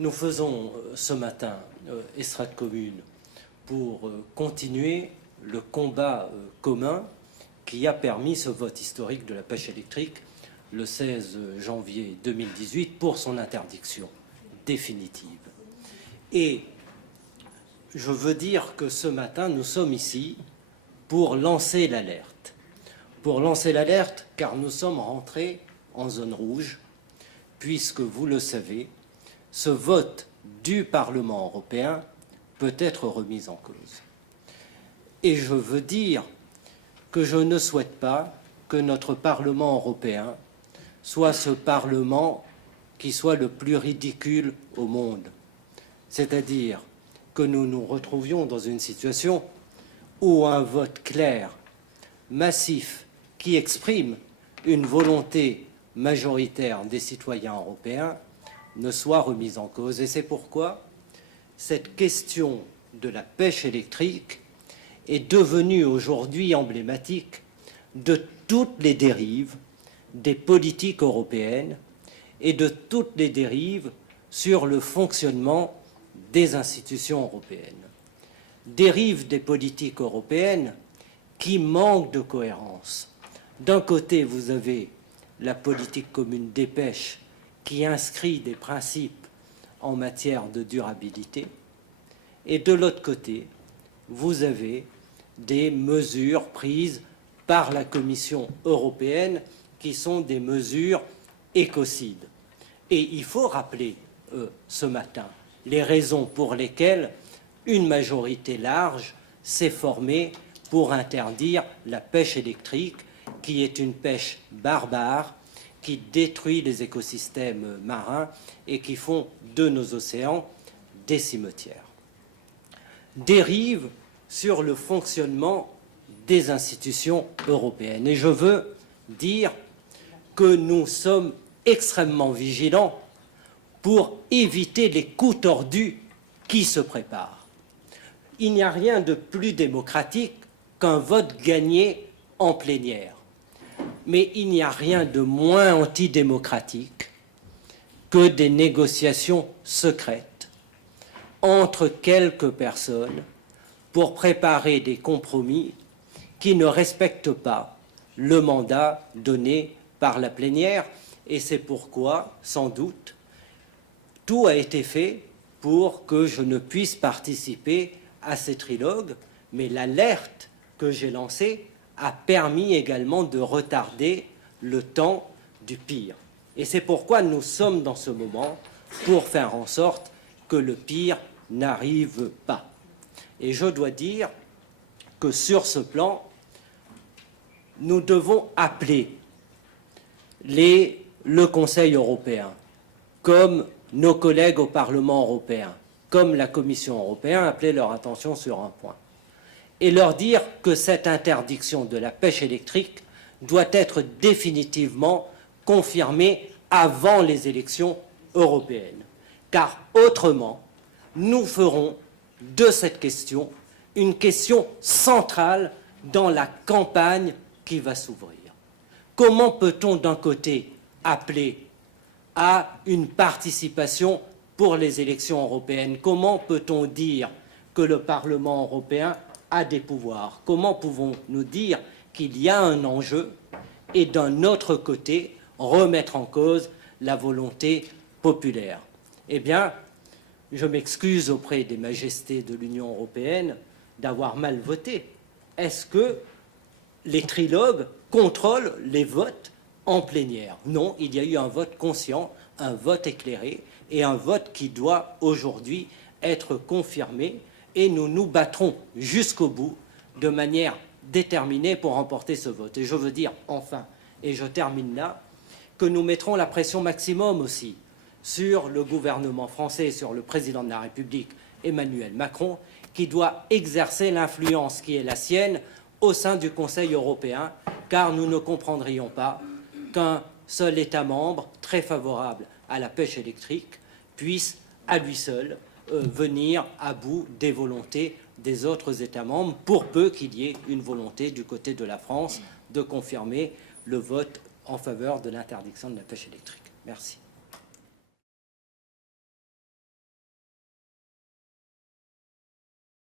Nous faisons ce matin Estrade commune pour continuer le combat commun qui a permis ce vote historique de la pêche électrique le 16 janvier 2018 pour son interdiction définitive. Et je veux dire que ce matin, nous sommes ici pour lancer l'alerte. Pour lancer l'alerte, car nous sommes rentrés en zone rouge, puisque, vous le savez, ce vote du Parlement européen peut être remis en cause. Et je veux dire que je ne souhaite pas que notre Parlement européen soit ce Parlement qui soit le plus ridicule au monde. C'est-à-dire que nous nous retrouvions dans une situation où un vote clair, massif, qui exprime une volonté majoritaire des citoyens européens ne soit remise en cause. Et c'est pourquoi cette question de la pêche électrique est devenue aujourd'hui emblématique de toutes les dérives des politiques européennes et de toutes les dérives sur le fonctionnement des institutions européennes. Dérives des politiques européennes qui manquent de cohérence. D'un côté, vous avez la politique commune des pêches qui inscrit des principes en matière de durabilité, et de l'autre côté, vous avez des mesures prises par la Commission européenne qui sont des mesures écocides. Et il faut rappeler ce matin les raisons pour lesquelles une majorité large s'est formée pour interdire la pêche électrique, qui est une pêche barbare, qui détruit les écosystèmes marins et qui font de nos océans des cimetières. Dérive sur le fonctionnement des institutions européennes. Et je veux dire que nous sommes extrêmement vigilants pour éviter les coups tordus qui se préparent. Il n'y a rien de plus démocratique qu'un vote gagné en plénière. Mais il n'y a rien de moins antidémocratique que des négociations secrètes entre quelques personnes pour préparer des compromis qui ne respectent pas le mandat donné par la plénière. Et c'est pourquoi, sans doute, tout a été fait pour que je ne puisse participer à ces trilogues, mais l'alerte que j'ai lancée a permis également de retarder le temps du pire. Et c'est pourquoi nous sommes dans ce moment pour faire en sorte que le pire n'arrive pas. Et je dois dire que sur ce plan, nous devons appeler le Conseil européen, comme nos collègues au Parlement européen, comme la Commission européenne, appeler leur attention sur un point et leur dire que cette interdiction de la pêche électrique doit être définitivement confirmée avant les élections européennes. Car autrement, nous ferons de cette question une question centrale dans la campagne qui va s'ouvrir. Comment peut-on d'un côté appeler à une participation pour les élections européennes? Comment peut-on dire que le Parlement européen a des pouvoirs? Comment pouvons-nous dire qu'il y a un enjeu et d'un autre côté remettre en cause la volonté populaire? Eh bien, je m'excuse auprès des majestés de l'Union européenne d'avoir mal voté. Est-ce que les trilogues contrôlent les votes en plénière? Non, il y a eu un vote conscient, un vote éclairé et un vote qui doit aujourd'hui être confirmé, et nous nous battrons jusqu'au bout de manière déterminée pour remporter ce vote. Et je veux dire enfin, et je termine là, que nous mettrons la pression maximum aussi sur le gouvernement français et sur le président de la République, Emmanuel Macron, qui doit exercer l'influence qui est la sienne au sein du Conseil européen, car nous ne comprendrions pas qu'un seul État membre très favorable à la pêche électrique puisse, à lui seul, venir à bout des volontés des autres États membres, pour peu qu'il y ait une volonté du côté de la France de confirmer le vote en faveur de l'interdiction de la pêche électrique. Merci.